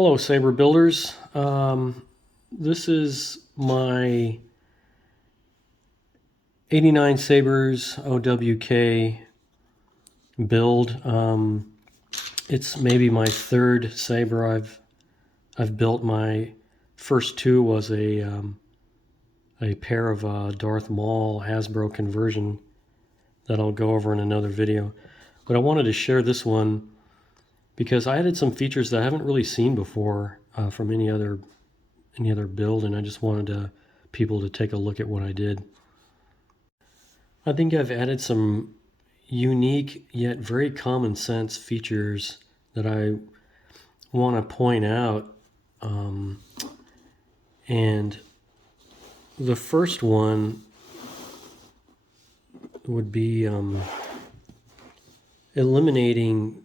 Hello, Saber builders. This is my 89 Sabers OWK build. It's maybe my third Saber I've built. My first two was a pair of Darth Maul Hasbro conversion that I'll go over in another video. But I wanted to share this one because I added some features that I haven't really seen before from any other build, and I just wanted people to take a look at what I did. I think I've added some unique yet very common sense features that I want to point out. And the first one would be eliminating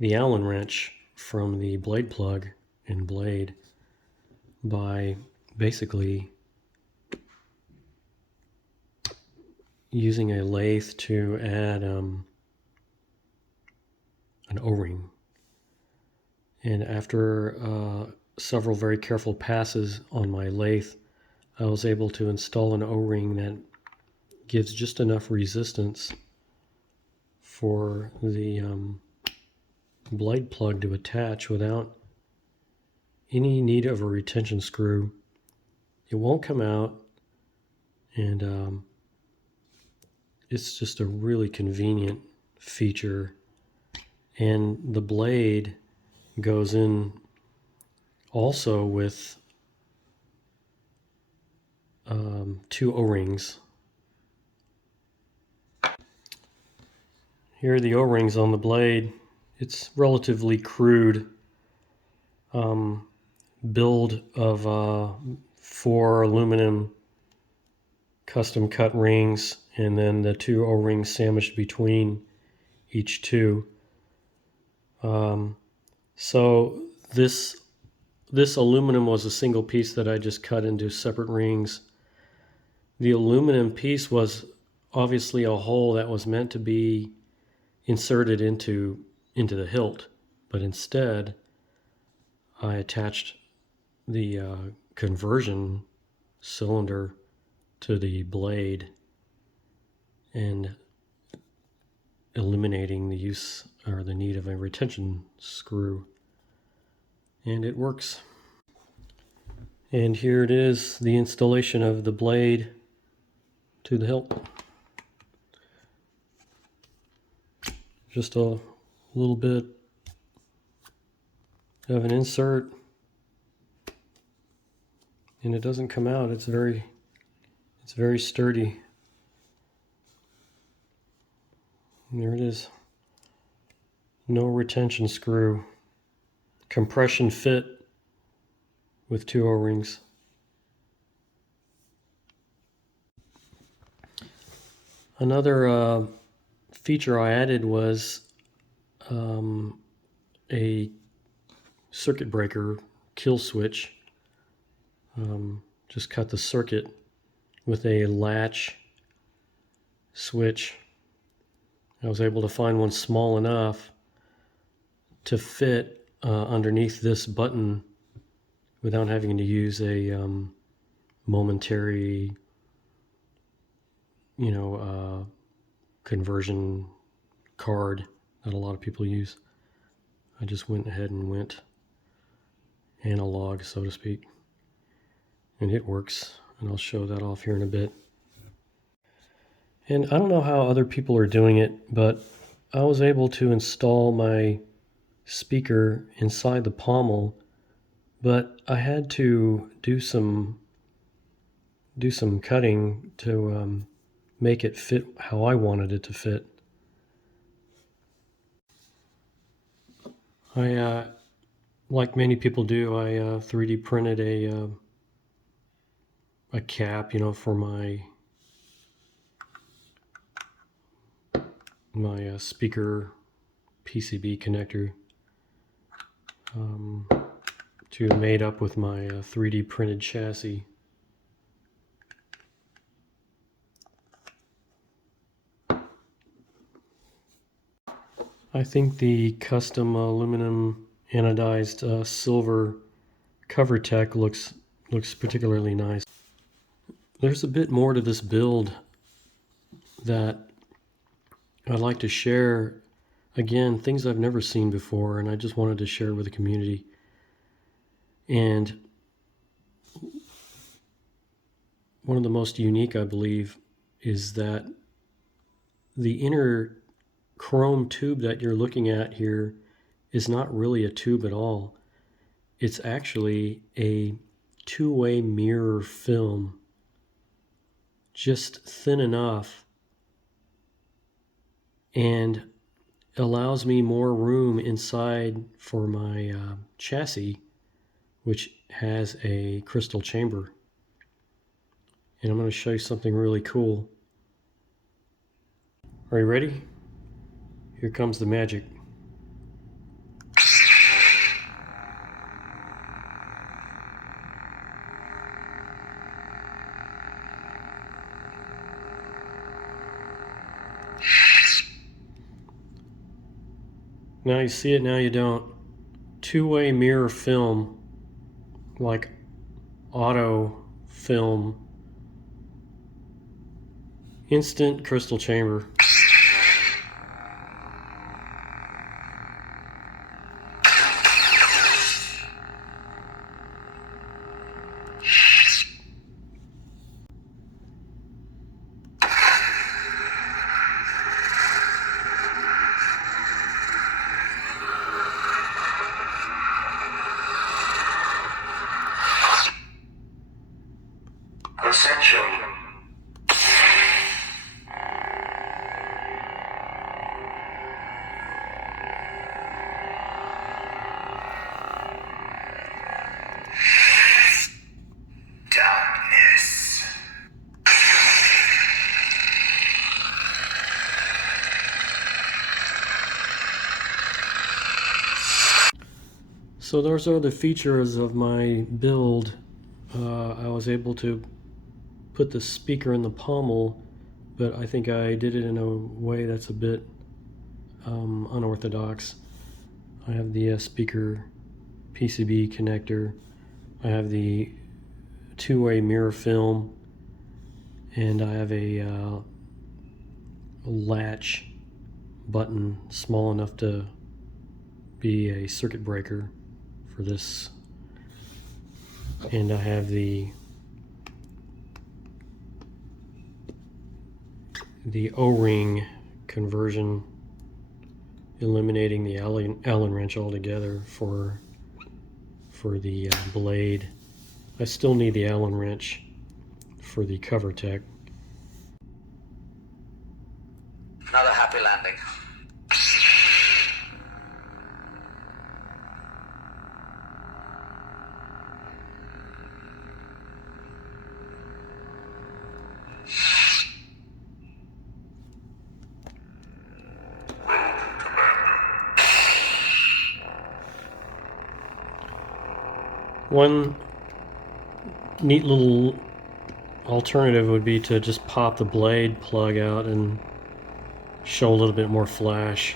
the Allen wrench from the blade plug and blade by basically using a lathe to add an O-ring. And after several very careful passes on my lathe, I was able to install an O-ring that gives just enough resistance for the blade plug to attach without any need of a retention screw. It won't come out, and it's just a really convenient feature. And the blade goes in also with two O-rings. Here are the O-rings on the blade. It's relatively crude build of 4 aluminum custom cut rings, and then the 2 O-rings sandwiched between each two. So this aluminum was a single piece that I just cut into separate rings. The aluminum piece was obviously a hole that was meant to be inserted into the hilt, but instead I attached the conversion cylinder to the blade and eliminating the use or the need of a retention screw, and it works. And here it is, the installation of the blade to the hilt. Just a little bit of an insert, and it doesn't come out. It's very sturdy. And there it is. No retention screw. Compression fit with 2 O-rings. Another feature I added was a circuit breaker kill switch. Just cut the circuit with a latch switch. I was able to find one small enough to fit underneath this button without having to use a momentary, conversion card that a lot of people use. I just went ahead and went analog, so to speak, and it works, and I'll show that off here in a bit. And I don't know how other people are doing it, but I was able to install my speaker inside the pommel, but I had to do some cutting to make it fit how I wanted it to fit. I, like many people do, I 3D printed a cap, for my speaker PCB connector to made up with my 3D printed chassis. I think the custom aluminum anodized silver cover tech looks particularly nice. There's a bit more to this build that I'd like to share. Again, things I've never seen before, and I just wanted to share with the community. And one of the most unique, I believe, is that the inner chrome tube that you're looking at here is not really a tube at all. It's actually a two-way mirror film, just thin enough, and allows me more room inside for my chassis, which has a crystal chamber. And I'm going to show you something really cool. Are you ready? Here comes the magic. Now you see it, now you don't. Two-way mirror film, like auto film. Instant crystal chamber. Essential. Darkness. So those are the features of my build. I was able to put the speaker in the pommel, but I think I did it in a way that's a bit unorthodox. I have the speaker PCB connector. I have the two-way mirror film, and I have a latch button small enough to be a circuit breaker for this. And I have the O-ring conversion, eliminating the Allen wrench altogether for the blade. I still need the Allen wrench for the cover tech. Another happy landing. One neat little alternative would be to just pop the blade plug out and show a little bit more flash.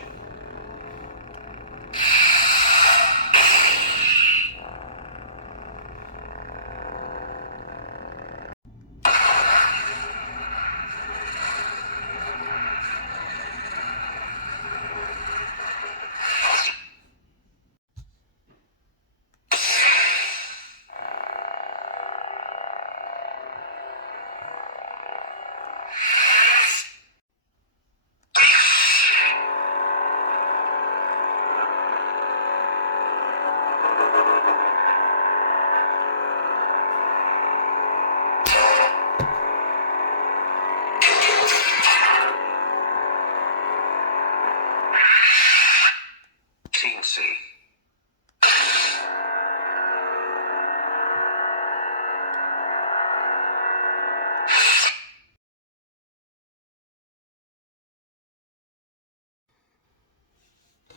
Teensy.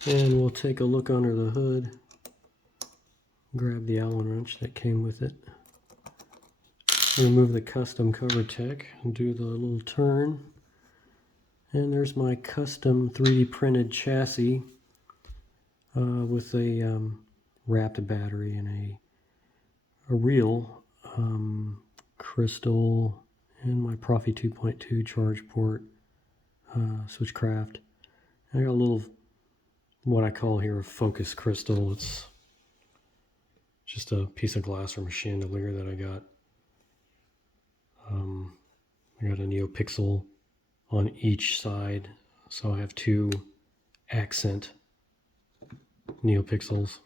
And we'll take a look under the hood. Grab the Allen wrench that came with it. Remove the custom cover tech and do the little turn. And there's my custom 3D printed chassis with a wrapped battery and a real crystal and my Profi 2.2 charge port switchcraft. I got a little, what I call here, a focus crystal. It's just a piece of glass from a chandelier that I got. I got a NeoPixel on each side, so I have two accent NeoPixels.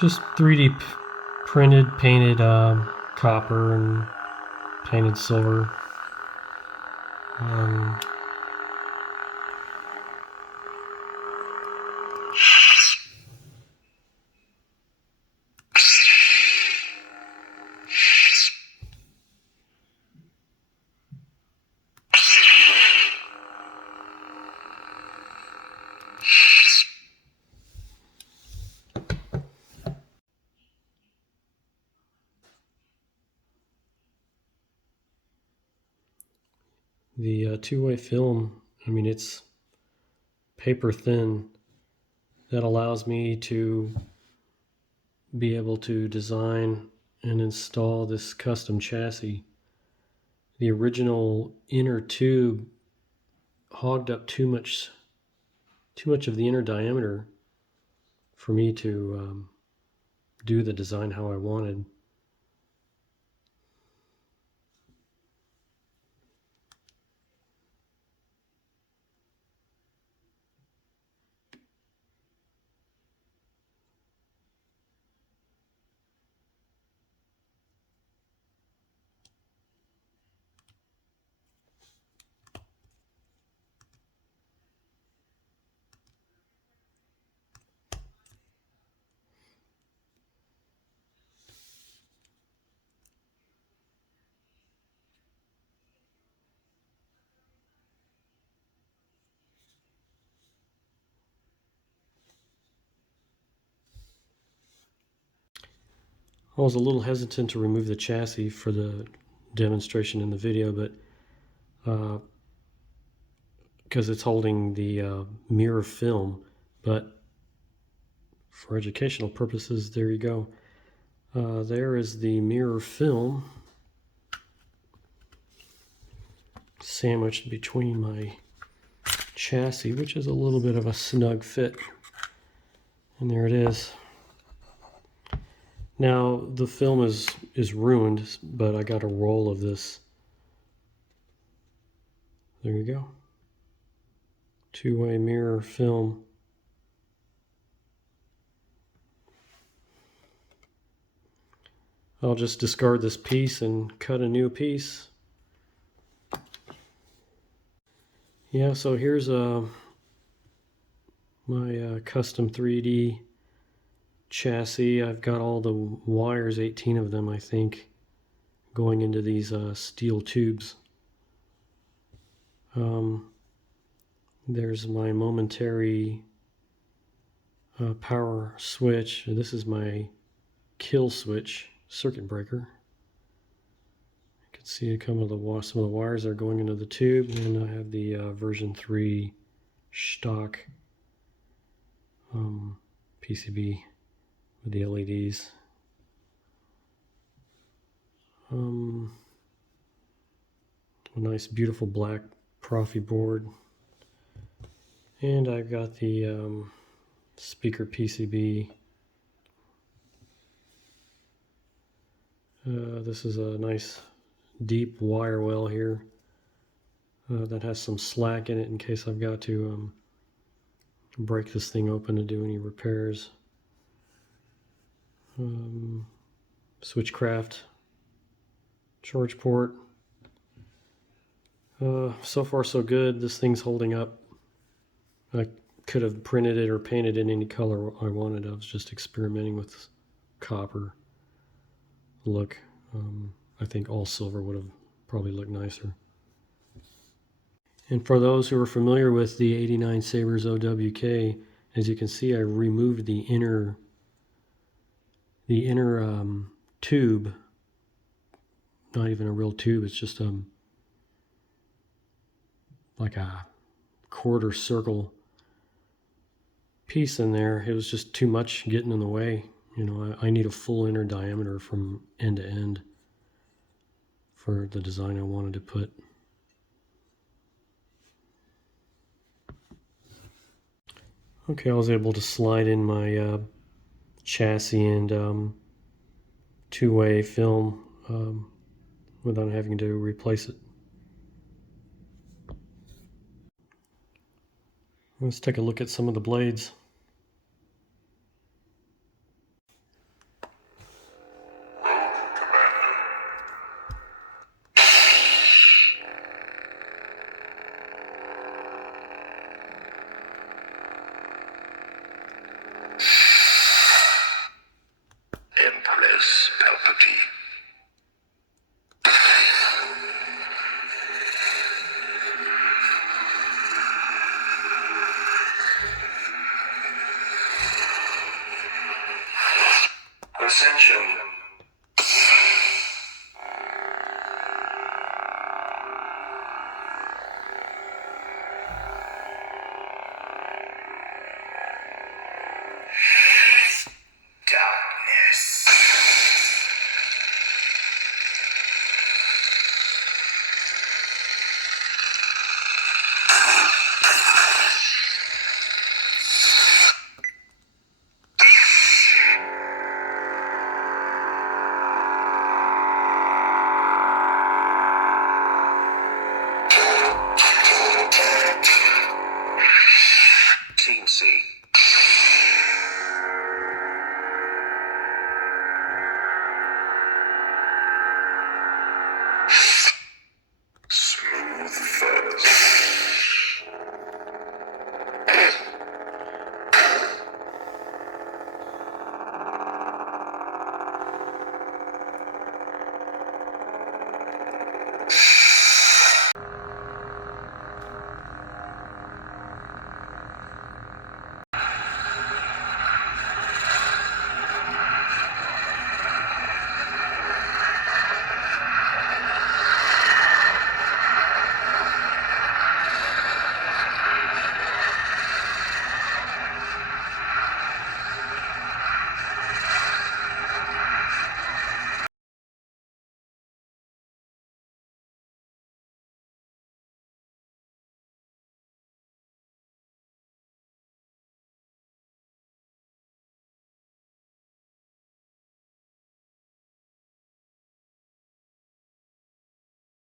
Just 3D printed, painted copper and painted silver. The two-way film, I mean, it's paper thin. That allows me to be able to design and install this custom chassis. The original inner tube hogged up too much of the inner diameter for me to do the design how I wanted. I was a little hesitant to remove the chassis for the demonstration in the video, but because it's holding the mirror film, but for educational purposes, there you go. There is the mirror film sandwiched between my chassis, which is a little bit of a snug fit. And there it is. Now the film is ruined, but I got a roll of this. There you go. Two-way mirror film. I'll just discard this piece and cut a new piece. Yeah, so here's my custom 3D chassis. I've got all the wires, 18 of them I think, going into these steel tubes. There's my momentary power switch. This is my kill switch circuit breaker. You can see some of the wires are going into the tube, and I have the version 3 stock PCB with the LEDs. A nice beautiful black Profi board, and I've got the speaker PCB. This is a nice deep wire well here that has some slack in it in case I've got to break this thing open to do any repairs. Switchcraft charge port. So far so good. This thing's holding up. I could have printed it or painted it in any color I wanted. I was just experimenting with copper look. I think all silver would have probably looked nicer. And for those who are familiar with the 89 Sabers OWK, as you can see, I removed the inner the inner tube, not even a real tube, it's just like a quarter circle piece in there. It was just too much getting in the way. You know, I need a full inner diameter from end to end for the design I wanted to put. Okay, I was able to slide in my chassis and two-way film without having to replace it. Let's take a look at some of the blades. Empress Palpatine. Ascension.